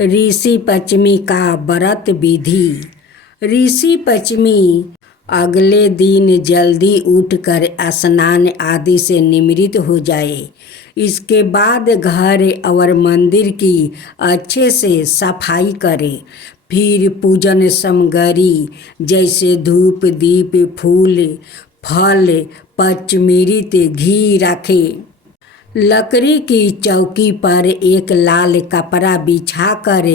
ऋषि पश्चिमी का व्रत विधि। ऋषि पश्चिमी अगले दिन जल्दी उठकर स्नान आदि से निवृत्त हो जाए। इसके बाद घर और मंदिर की अच्छे से सफाई करे। फिर पूजन सामग्री जैसे धूप दीप फूल फल पंचमृत घी रखे। लकड़ी की चौकी पर एक लाल कपड़ा बिछा कर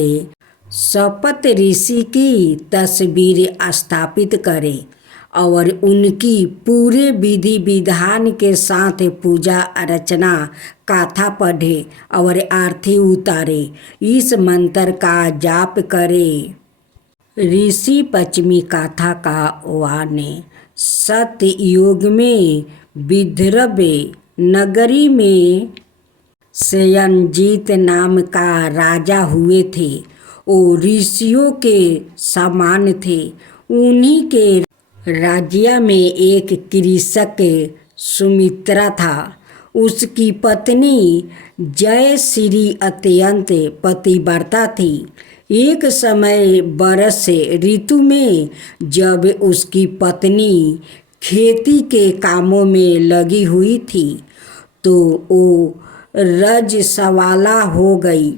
शपथ ऋषि की तस्वीर स्थापित करे और उनकी पूरे विधि विधान के साथ पूजा अर्चना कथा पढ़े और आरती उतारे। इस मंत्र का जाप करे। ऋषि पश्चिमी कथा का वाने सतयुग में विदर्भ नगरी में सयनजीत नाम का राजा हुए थे। वो ऋषियों के समान थे। उन्हीं के राज्य में एक कृषक सुमित्रा था। उसकी पत्नी जयश्री अत्यंत पतिव्रता थी। एक समय बरस ऋतु में जब उसकी पत्नी खेती के कामों में लगी हुई थी तो वो रजस्वला हो गई।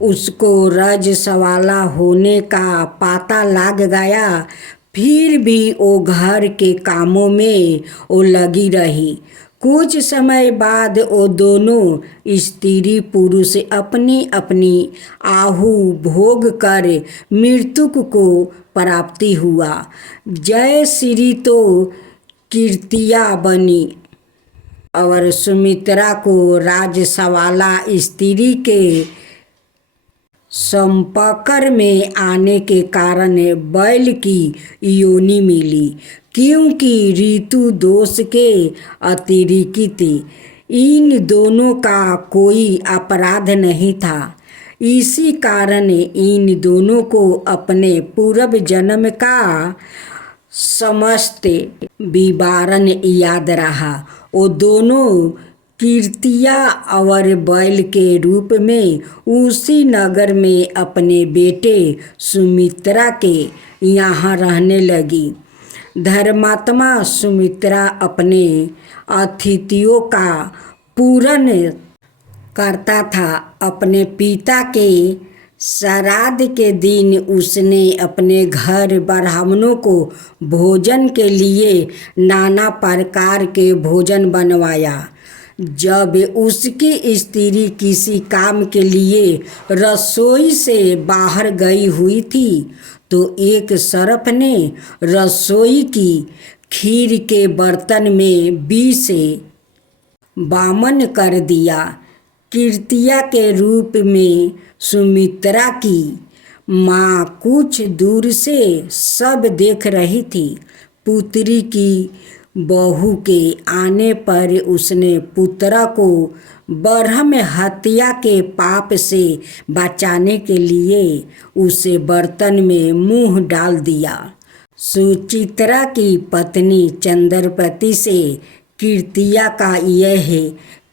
उसको रजस्वला होने का पता लग गया। फिर भी वो घर के कामों में वो लगी रही। कुछ समय बाद वो दोनों स्त्री पुरुष अपनी अपनी आहु भोग कर मृत्यु को प्राप्ति हुआ। जयश्री तो कीर्तिया बनी और सुमित्रा को राजस्वला स्त्री के संपर्क में आने के कारण बैल की योनि मिली। क्योंकि ऋतु दोष के अतिरिक्त इन दोनों का कोई अपराध नहीं था। इसी कारण इन दोनों को अपने पूर्व जन्म का समस्त विवरण याद रहा। वो दोनों कीर्तिया और बैल के रूप में उसी नगर में अपने बेटे सुमित्रा के यहाँ रहने लगी। धर्मात्मा सुमित्रा अपने अतिथियों का पूर्ण करता था। अपने पिता के श्राद्ध के दिन उसने अपने घर ब्राह्मणों को भोजन के लिए नाना प्रकार के भोजन बनवाया। जब उसकी स्त्री किसी काम के लिए रसोई से बाहर गई हुई थी तो एक सर्प ने रसोई की खीर के बर्तन में विष वामन कर दिया। कीर्तिया के रूप में सुमित्रा की माँ कुछ दूर से सब देख रही थी। पुत्री की बहू के आने पर उसने पुत्र को ब्रह्म हत्या के पाप से बचाने के लिए उसे बर्तन में मुंह डाल दिया। सुचित्रा की पत्नी चंद्रपति से कीर्तिया का यह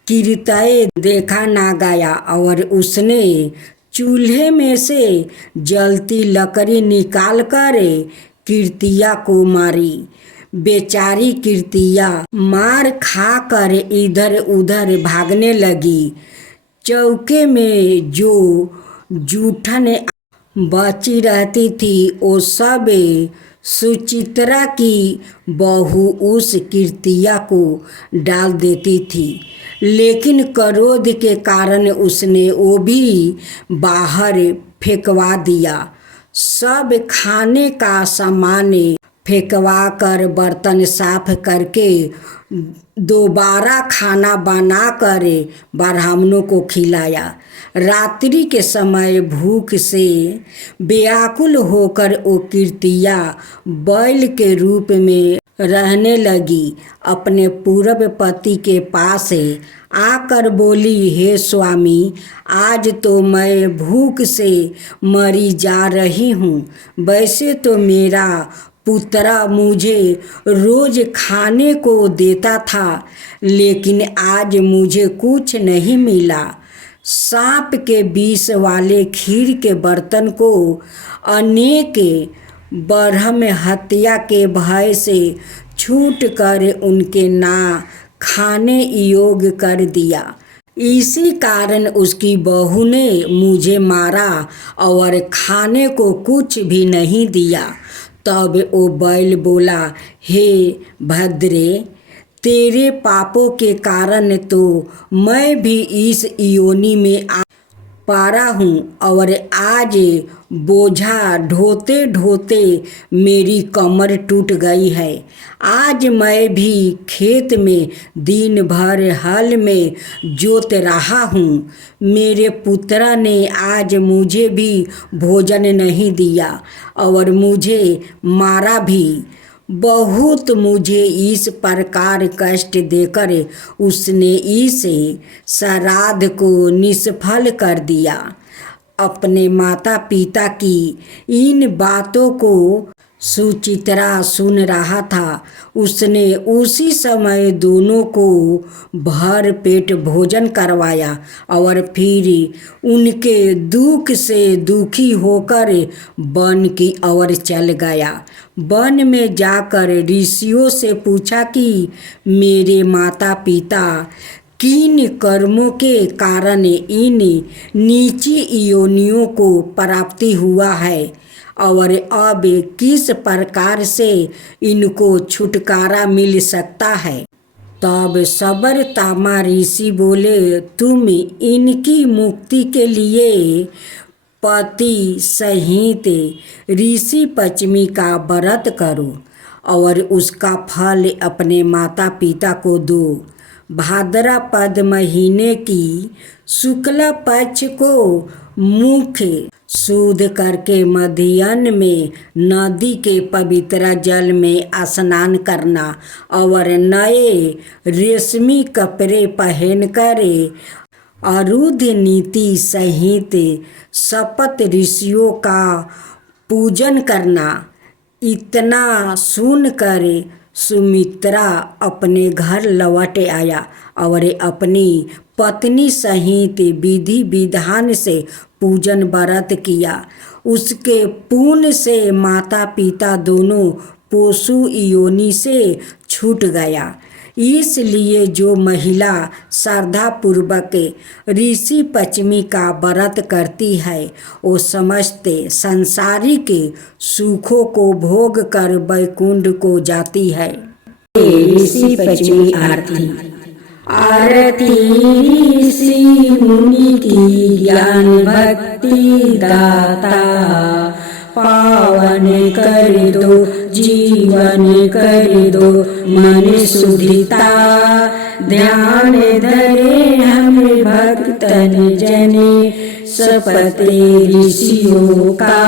कृत्य देखा ना गया और उसने चूल्हे में से जलती लकड़ी निकालकर कीर्तिया को मारी। बेचारी कीर्तिया मार खाकर इधर उधर भागने लगी। चौके में जो जूठन बची रहती थी वो सब सुचित्रा की बहू उस कीर्तिया को डाल देती थी। लेकिन क्रोध के कारण उसने वो भी बाहर फेंकवा दिया। सब खाने का सामान फेंकवा कर बर्तन साफ करके दोबारा खाना बनाकर ब्राह्मणों को खिलाया। रात्रि के समय भूख से व्याकुल होकर वो कीर्तिया बैल के रूप में रहने लगी। अपने पूर्व पति के पास आकर बोली, हे स्वामी, आज तो मैं भूख से मरी जा रही हूँ। वैसे तो मेरा पुत्र मुझे रोज खाने को देता था, लेकिन आज मुझे कुछ नहीं मिला। सांप के विष वाले खीर के बर्तन को अनेक बरहम हत्या के भय से छूट कर उनके ना खाने योग्य कर दिया। इसी कारण उसकी बहू ने मुझे मारा और खाने को कुछ भी नहीं दिया। तब वो बैल बोला, हे भद्रे, तेरे पापों के कारण तो मैं भी इस योनि में आ पारा हूँ और आज बोझा ढोते ढोते मेरी कमर टूट गई है। आज मैं भी खेत में दिन भर हल में जोत रहा हूँ। मेरे पुत्रा ने आज मुझे भी भोजन नहीं दिया और मुझे मारा भी। बहुत मुझे इस प्रकार कष्ट देकर उसने इस श्राद्ध को निष्फल कर दिया। अपने माता पिता की इन बातों को सुचित्रा सुन रहा था। उसने उसी समय दोनों को भर पेट भोजन करवाया और फिर उनके दुख से दुखी होकर वन की ओर चल गया। वन में जाकर ऋषियों से पूछा कि मेरे माता पिता किन कर्मों के कारण इन नीची योनियों को प्राप्ति हुआ है और अब किस प्रकार से इनको छुटकारा मिल सकता है। तब सबरतामा ऋषि बोले, तुम इनकी मुक्ति के लिए पति सहित ऋषि पंचमी का व्रत करो और उसका फल अपने माता पिता को दो। भाद्रपद महीने की शुक्ल पक्ष को मुख्य शुद्ध करके मध्याह्न में नदी के पवित्र जल में स्नान करना और नए रेशमी कपड़े पहनकर अरुध नीति सहित सप्त ऋषियों का पूजन करना। इतना सुनकर सुमित्रा अपने घर लौट आया और अपनी पत्नी सहित विधि विधान से पूजन व्रत किया। उसके पुण्य से माता पिता दोनों पशु योनि से छूट गया। इसलिए जो महिला श्रद्धा पूर्वक ऋषि पंचमी का व्रत करती है वो समस्त संसारिक सुखों को भोग कर वैकुंठ को जाती है। ऋषि पंचमी आरती। आरती ऋषि मुनि की ज्ञान भक्ति दाता, पावन कर दो जीवन कर दो मन सुधिता। ध्यान धरे हम भक्तन जने सपते ऋषियों का।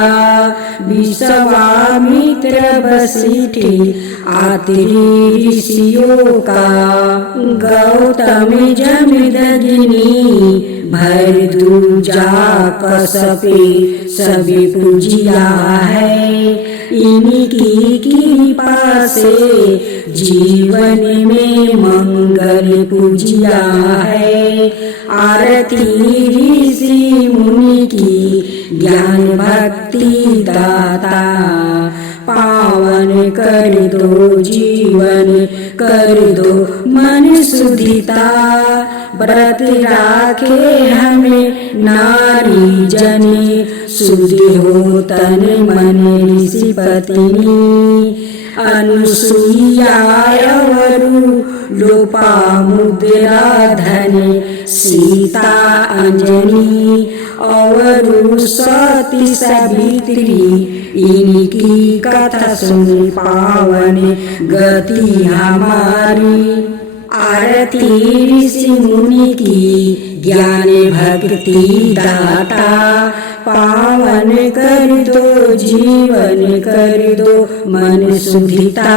विश्वामित्र वशिष्ठ आत्रि ऋषियों का। गौतम जमदग्नि भरद्वाजा कश्यपे सभी पूजिया है। इनकी कृपा से जीवन में मंगल पूजिया है। आरती ऋषि मुनि की ज्ञान भक्ति दाता, पावन कर दो जीवन कर दो मन सुधिता। व्रत राखे हमें नारी जनी, शुद्धि हो तन मन ऋषि पत्नी। अनुसुईया अवरु लोपामुद्रा धन, सीता अंजनी अवरु सती सावित्री। इनकी कथा सुन पावन गति हमारी। आरती ऋषि मुनि की ज्ञान भक्ति दाता, पावन कर दो जीवन कर दो मन सुधिता।